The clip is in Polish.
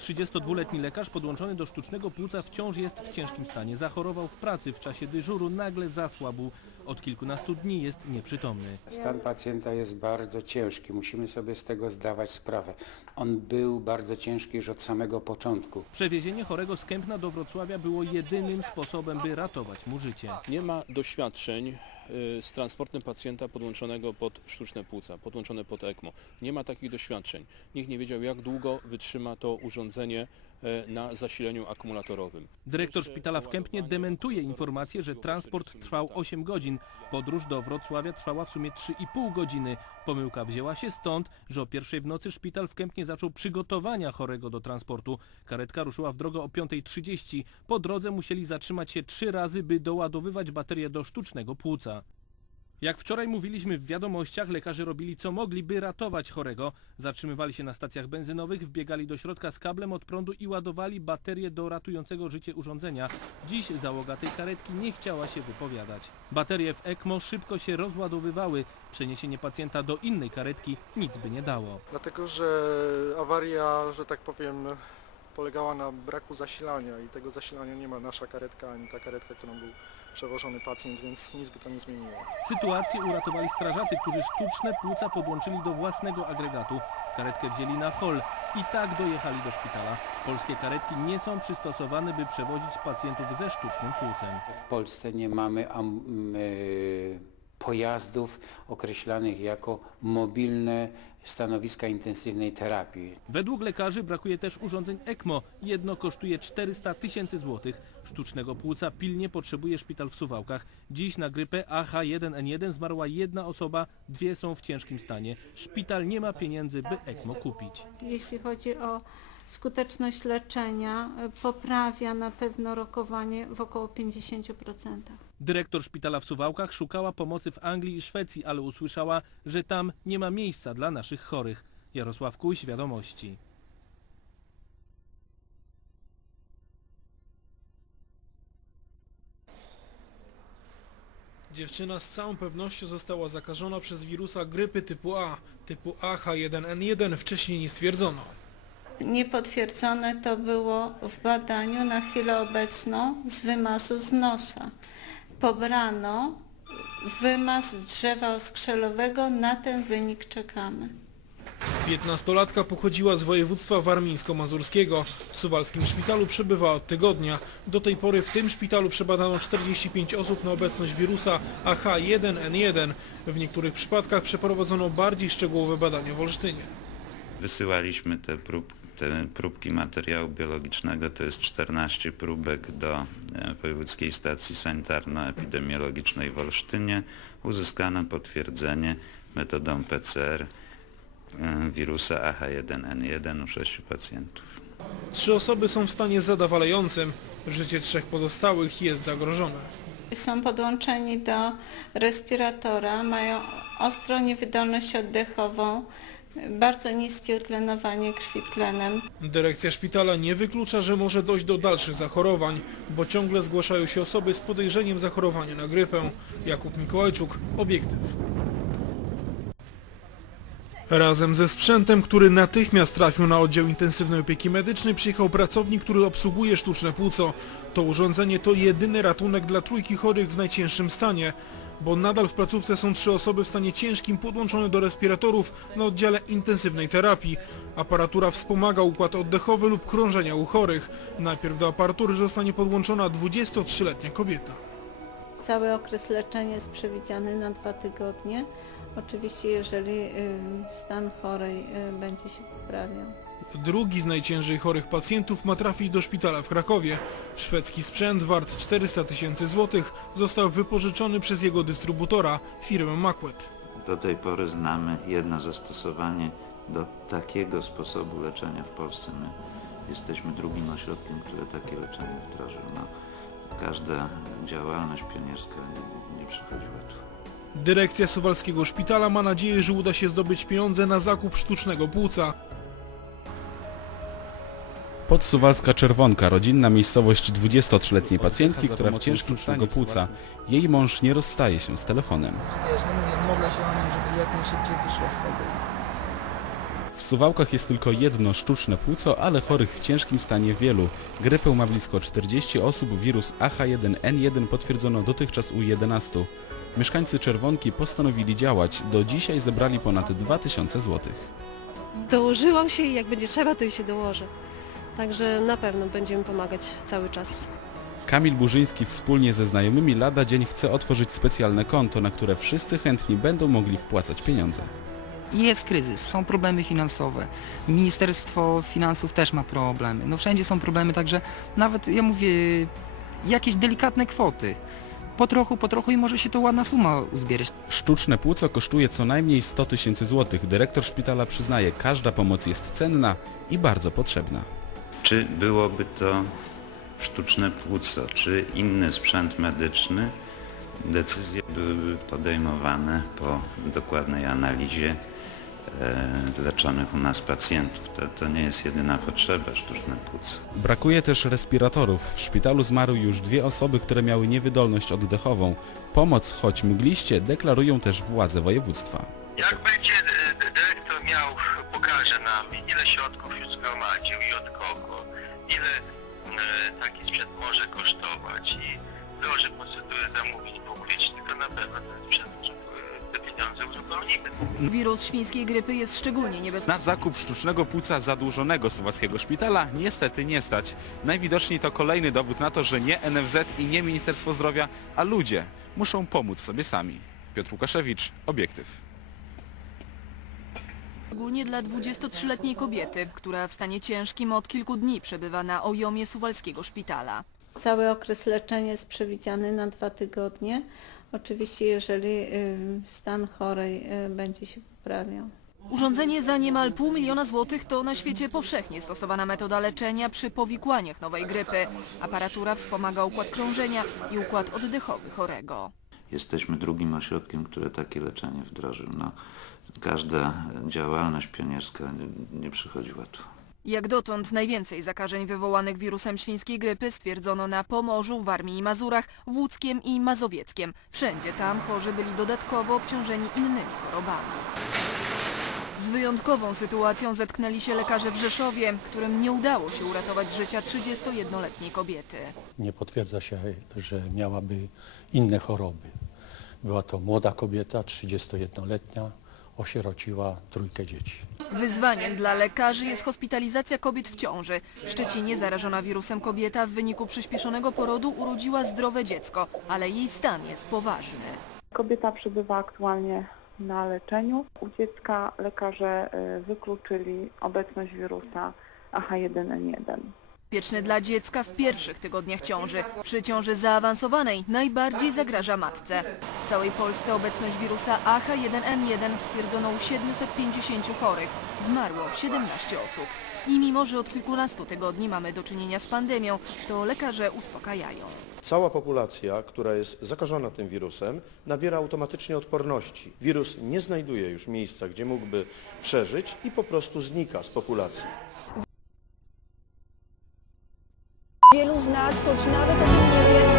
32-letni lekarz podłączony do sztucznego płuca wciąż jest w ciężkim stanie. Zachorował w pracy w czasie dyżuru, nagle zasłabł. Od kilkunastu dni jest nieprzytomny. Stan pacjenta jest bardzo ciężki, musimy sobie z tego zdawać sprawę. On był bardzo ciężki już od samego początku. Przewiezienie chorego z Kępna do Wrocławia było jedynym sposobem, by ratować mu życie. Nie ma doświadczeń z transportem pacjenta podłączonego pod sztuczne płuca, podłączone pod ECMO. Nie ma takich doświadczeń. Nikt nie wiedział, jak długo wytrzyma to urządzenie y, na zasileniu akumulatorowym. Dyrektor szpitala w Kępnie dementuje informację, że transport trwał 8 godzin. Podróż do Wrocławia trwała w sumie 3,5 godziny. Pomyłka wzięła się stąd, że o pierwszej w nocy szpital w Kępnie zaczął przygotowania chorego do transportu. Karetka ruszyła w drogę o 5.30. Po drodze musieli zatrzymać się trzy razy, by doładowywać baterię do sztucznego płuca. Jak wczoraj mówiliśmy w wiadomościach, lekarze robili co mogli, by ratować chorego. Zatrzymywali się na stacjach benzynowych, wbiegali do środka z kablem od prądu i ładowali baterię do ratującego życie urządzenia. Dziś załoga tej karetki nie chciała się wypowiadać. Baterie w ECMO szybko się rozładowywały. Przeniesienie pacjenta do innej karetki nic by nie dało. Dlatego, że awaria, że tak powiem, polegała na braku zasilania i tego zasilania nie ma nasza karetka ani ta karetka, którą był przewożony pacjent, więc nic by to nie zmieniło. Sytuację uratowali strażacy, którzy sztuczne płuca podłączyli do własnego agregatu. Karetkę wzięli na hol i tak dojechali do szpitala. Polskie karetki nie są przystosowane, by przewozić pacjentów ze sztucznym płucem. W Polsce nie mamy am, y, pojazdów określanych jako mobilne stanowiska intensywnej terapii. Według lekarzy brakuje też urządzeń ECMO. Jedno kosztuje 400 tysięcy złotych. Sztucznego płuca pilnie potrzebuje szpital w Suwałkach. Dziś na grypę AH1N1 zmarła jedna osoba, dwie są w ciężkim stanie. Szpital nie ma pieniędzy, by ECMO kupić. Jeśli chodzi o skuteczność leczenia, y, poprawia na pewno rokowanie w około 50%. Dyrektor szpitala w Suwałkach szukała pomocy w Anglii i Szwecji, ale usłyszała, że tam nie ma miejsca dla naszych chorych. Jarosław Kuś, Wiadomości. Dziewczyna z całą pewnością została zakażona przez wirusa grypy typu A, typu AH1N1 wcześniej nie stwierdzono. Niepotwierdzone to było w badaniu na chwilę obecną z wymazu z nosa. Pobrano wymaz drzewa oskrzelowego, na ten wynik czekamy. 15-latka pochodziła z województwa warmińsko-mazurskiego. W suwalskim szpitalu przebywała od tygodnia. Do tej pory w tym szpitalu przebadano 45 osób na obecność wirusa AH1N1. W niektórych przypadkach przeprowadzono bardziej szczegółowe badania w Olsztynie. Wysyłaliśmy te, prób, te próbki materiału biologicznego, to jest 14 próbek do e, Wojewódzkiej Stacji Sanitarno-Epidemiologicznej w Olsztynie. Uzyskano potwierdzenie metodą PCR e, wirusa AH1N1 u 6 pacjentów. Trzy osoby są w stanie zadowalającym. Życie trzech pozostałych jest zagrożone. Są podłączeni do respiratora, mają ostrą niewydolność oddechową, bardzo niskie utlenowanie krwi tlenem. Dyrekcja szpitala nie wyklucza, że może dojść do dalszych zachorowań, bo ciągle zgłaszają się osoby z podejrzeniem zachorowania na grypę. Jakub Mikołajczuk, Obiektyw. Razem ze sprzętem, który natychmiast trafił na oddział intensywnej opieki medycznej, przyjechał pracownik, który obsługuje sztuczne płuco. To urządzenie to jedyny ratunek dla trójki chorych w najcięższym stanie, bo nadal w placówce są trzy osoby w stanie ciężkim podłączone do respiratorów na oddziale intensywnej terapii. Aparatura wspomaga układ oddechowy lub krążenia u chorych. Najpierw do aparatury zostanie podłączona 23-letnia kobieta. Cały okres leczenia jest przewidziany na dwa tygodnie. Oczywiście jeżeli y, stan chorej y, będzie się poprawiał. Drugi z najciężej chorych pacjentów ma trafić do szpitala w Krakowie. Szwedzki sprzęt wart 400 tysięcy złotych został wypożyczony przez jego dystrybutora, firmę Macquet. Do tej pory znamy jedno zastosowanie do takiego sposobu leczenia w Polsce. My jesteśmy drugim ośrodkiem, który takie leczenie wdrożył. No, każda działalność pionierska nie, nie przychodzi łatwo. Dyrekcja Suwalskiego Szpitala ma nadzieję, że uda się zdobyć pieniądze na zakup sztucznego płuca. Podsuwalska Czerwonka, rodzinna miejscowość 23-letniej pacjentki, która w ciężkim stanie płuca. Jej mąż nie rozstaje się z telefonem. Wiesz, no mówię, modlę się o nią, żeby jak najszybciej wyszła z tego. W Suwałkach jest tylko jedno sztuczne płuco, ale chorych w ciężkim stanie wielu. Grypę ma blisko 40 osób, wirus AH1N1 potwierdzono dotychczas u 11. Mieszkańcy Czerwonki postanowili działać. Do dzisiaj zebrali ponad 2000 zł. Dołożyłam się i jak będzie trzeba, to i się dołożę. Także na pewno będziemy pomagać cały czas. Kamil Burzyński wspólnie ze znajomymi lada dzień chce otworzyć specjalne konto, na które wszyscy chętni będą mogli wpłacać pieniądze. Jest kryzys, są problemy finansowe. Ministerstwo Finansów też ma problemy. No wszędzie są problemy, także nawet ja mówię jakieś delikatne kwoty. Po trochu, po trochu i może się to ładna suma uzbierać. Sztuczne płuco kosztuje co najmniej 100 tysięcy złotych. Dyrektor szpitala przyznaje, każda pomoc jest cenna i bardzo potrzebna. Czy byłoby to sztuczne płuco, czy inny sprzęt medyczny, decyzje byłyby podejmowane po dokładnej analizie e, leczonych u nas pacjentów. To, to nie jest jedyna potrzeba sztuczne płuco. Brakuje też respiratorów. W szpitalu zmarły już dwie osoby, które miały niewydolność oddechową. Pomoc, choć mgliście, deklarują też władze województwa. Jak będzie e, dyrektor miał, pokaże nam ile środków już zgromadził i od kogo, ile e, taki sprzęt może kosztować i proszę procedurę zamówić, pokryć, tylko na pewno ten sprzęt te pieniądze uzupełnimy. Wirus świńskiej grypy jest szczególnie niebezpieczny. Na zakup sztucznego płuca zadłużonego słowackiego szpitala niestety nie stać. Najwidoczniej to kolejny dowód na to, że nie NFZ i nie Ministerstwo Zdrowia, a ludzie muszą pomóc sobie sami. Piotr Łukaszewicz, Obiektyw. Szczególnie dla 23-letniej kobiety, która w stanie ciężkim od kilku dni przebywa na ojomie suwalskiego szpitala. Cały okres leczenia jest przewidziany na dwa tygodnie. Oczywiście jeżeli y, stan chorej y, będzie się poprawiał. Urządzenie za niemal pół miliona złotych to na świecie powszechnie stosowana metoda leczenia przy powikłaniach nowej grypy. Aparatura wspomaga układ krążenia i układ oddechowy chorego. Jesteśmy drugim ośrodkiem, które takie leczenie wdrożył. No, każda działalność pionierska nie, nie przychodzi łatwo. Jak dotąd najwięcej zakażeń wywołanych wirusem świńskiej grypy stwierdzono na Pomorzu, Warmii i Mazurach, w Łódzkiem i Mazowieckiem. Wszędzie tam chorzy byli dodatkowo obciążeni innymi chorobami. Z wyjątkową sytuacją zetknęli się lekarze w Rzeszowie, którym nie udało się uratować życia 31-letniej kobiety. Nie potwierdza się, że miałaby inne choroby. Była to młoda kobieta, 31-letnia, osierociła trójkę dzieci. Wyzwaniem dla lekarzy jest hospitalizacja kobiet w ciąży. W Szczecinie zarażona wirusem kobieta w wyniku przyspieszonego porodu urodziła zdrowe dziecko, ale jej stan jest poważny. Kobieta przebywa aktualnie na leczeniu. U dziecka lekarze y, wykluczyli obecność wirusa AH1N1. Bezpieczny dla dziecka w pierwszych tygodniach ciąży. Przy ciąży zaawansowanej najbardziej zagraża matce. W całej Polsce obecność wirusa AH1N1 stwierdzono u 750 chorych. Zmarło 17 osób. I mimo, że od kilkunastu tygodni mamy do czynienia z pandemią, to lekarze uspokajają. Cała populacja, która jest zakażona tym wirusem, nabiera automatycznie odporności. Wirus nie znajduje już miejsca, gdzie mógłby przeżyć i po prostu znika z populacji. Wielu z nas, choć nawet o tym nie wie,